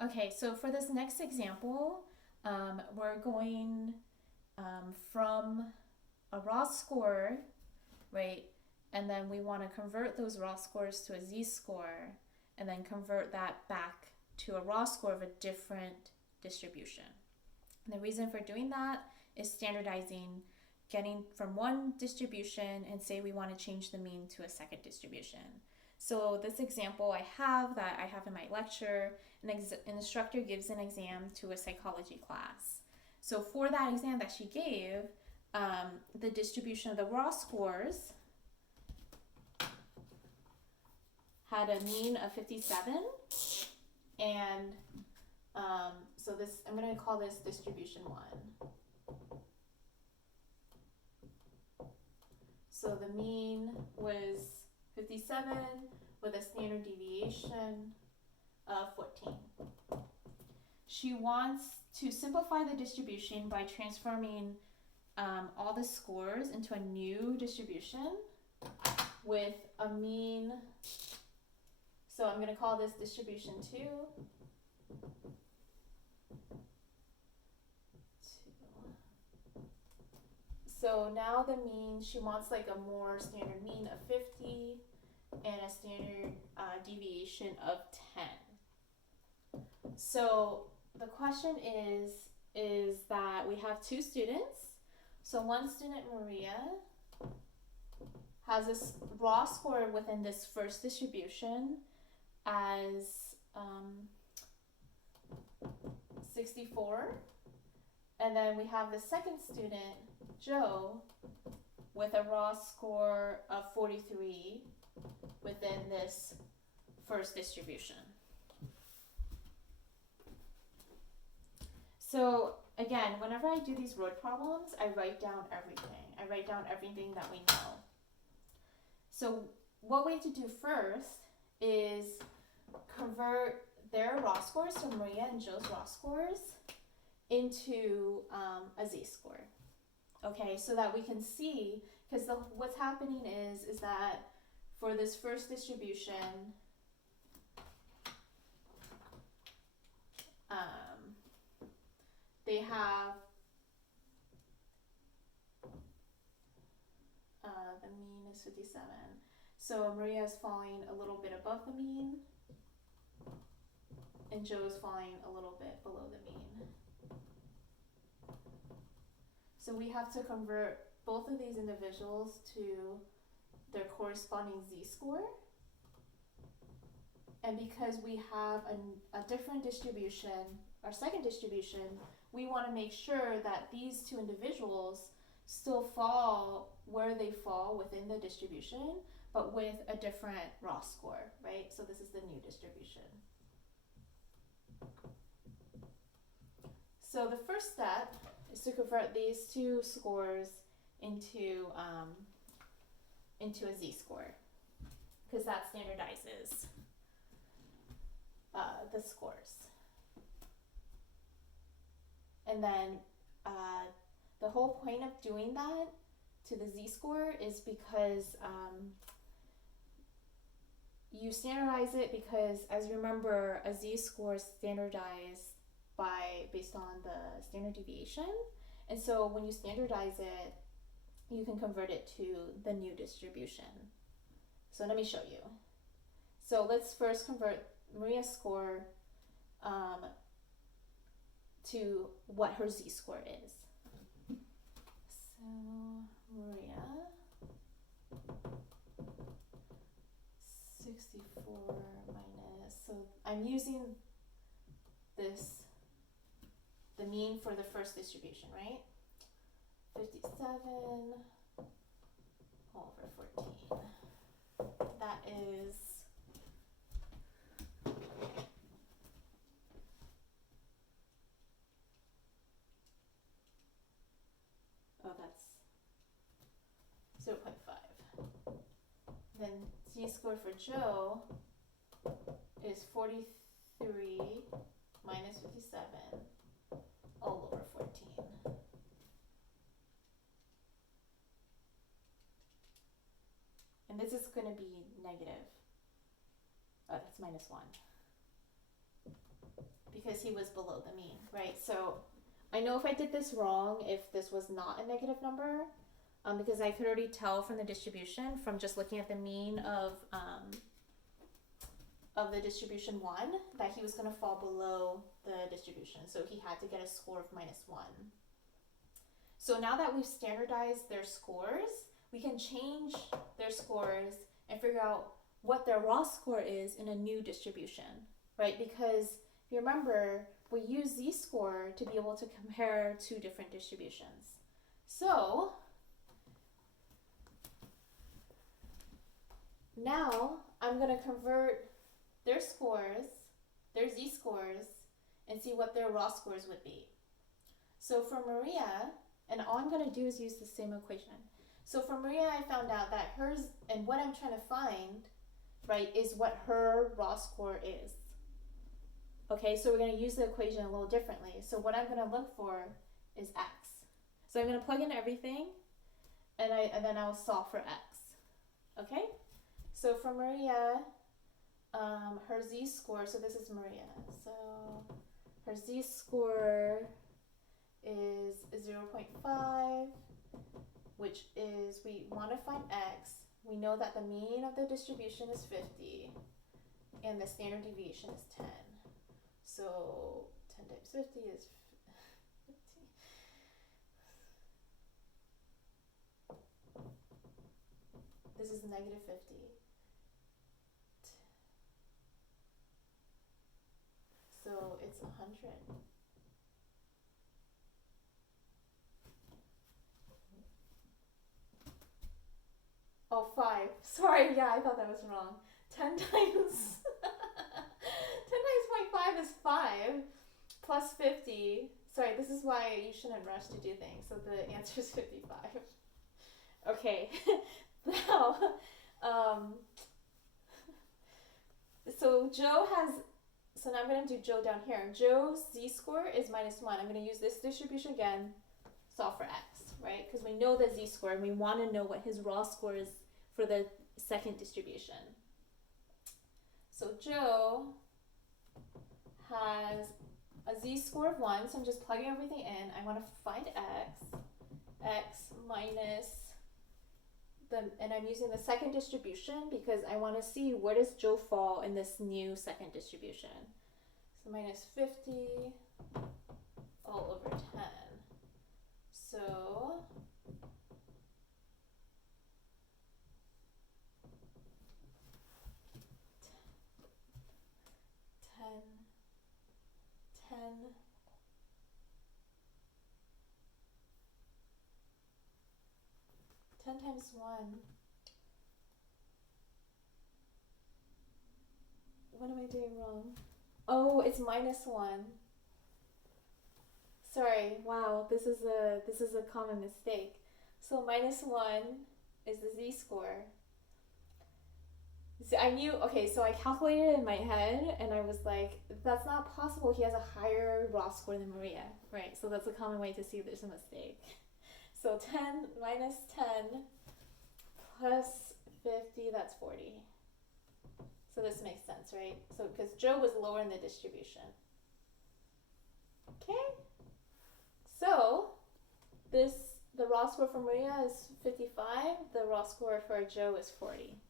Okay, so for this next example, we're going from a raw score, right? And then we want to convert those raw scores to a z-score and then convert that back to a raw score of a different distribution. And the reason for doing that is standardizing, getting from one distribution and say we want to change the mean to a second distribution. So this example I have in my lecture, an instructor gives an exam to a psychology class. So for that exam that she gave, the distribution of the raw scores had a mean of 57, and so this, I'm going to call this distribution 1. So the mean was 57 with a standard deviation of 14. She wants to simplify the distribution by transforming all the scores into a new distribution with a mean. So I'm going to call this distribution 2. So now the mean, she wants like a more standard mean of 50 and a standard deviation of 10. So the question is that we have two students. So one student, Maria, has this raw score within this first distribution as 64. And then we have the second student, Joe, with a raw score of 43 within this first distribution. So again, whenever I do these road problems, I write down everything. I write down everything that we know. So what we have to do first is convert their raw scores, so Maria and Joe's raw scores, into a z-score. Okay, so that we can see, because what's happening is that for this first distribution, they have the mean is 57. So Maria is falling a little bit above the mean, and Joe is falling a little bit below the mean. So we have to convert both of these individuals to their corresponding z-score. And because we have a different distribution, our second distribution, we want to make sure that these two individuals still fall where they fall within the distribution, but with a different raw score, right? So this is the new distribution. So the first step is to convert these two scores into a z-score, because that standardizes the scores. And then the whole point of doing that to the z-score is because you standardize it, because as you remember, a z-score is standardized based on the standard deviation. And so when you standardize it, you can convert it to the new distribution. So let me show you. So let's first convert Maria's score to what her z-score is. So Maria, 64 minus, so I'm using the mean for the first distribution, right? 57 over 14. That is that's 0.5. Then z-score for Joe is 43 minus 57 all over 14. And this is going to be negative. Oh, that's minus 1. because he was below the mean, right? So I know if I did this wrong, if this was not a negative number, because I could already tell from the distribution from just looking at the mean of the distribution 1 that he was going to fall below the distribution. So he had to get a score of -1. So now that we've standardized their scores, we can change their scores and figure out what their raw score is in a new distribution, right? Because if you remember, we use z-score to be able to compare two different distributions. So now I'm going to convert their scores, their z-scores, and see what their raw scores would be. So for Maria, and all I'm going to do is use the same equation. So for Maria, I found out that hers, and what I'm trying to find, right, is what her raw score is. Okay, so we're going to use the equation a little differently. So what I'm going to look for is x. So I'm going to plug in everything, and then I'll solve for x. Okay? So for Maria, her z-score, so this is Maria. So her z-score is 0.5, which is, we want to find x. We know that the mean of the distribution is 50, and the standard deviation is 10. So 10 times 50 is 50. This is negative 50. So it's 100. Oh, 5. Sorry, yeah, I thought that was wrong. 10 times 10 times 0.5 is 5 plus 50. Sorry, this is why you shouldn't rush to do things. So the answer is 55. Okay. Now, so Joe has, so now I'm going to do Joe down here. Joe's z-score is -1. I'm going to use this distribution again, solve for x, right? Because we know the z-score and we want to know what his raw score is for the second distribution. So Joe has a z-score of 1, so I'm just plugging everything in. I want to find x minus and I'm using the second distribution because I want to see where does Joe fall in this new second distribution. So minus 50 all over 10. So ten times 1. What am I doing wrong? Oh, it's -1. Sorry. Wow, this is a common mistake. So -1 is the z-score. So I knew, okay, so I calculated it in my head and I was like, that's not possible. He has a higher raw score than Maria, right? So that's a common way to see there's a mistake. So 10 minus 10 plus 50, that's 40. So this makes sense, right? So because Joe was lower in the distribution. Okay. So the raw score for Maria is 55. The raw score for Joe is 40.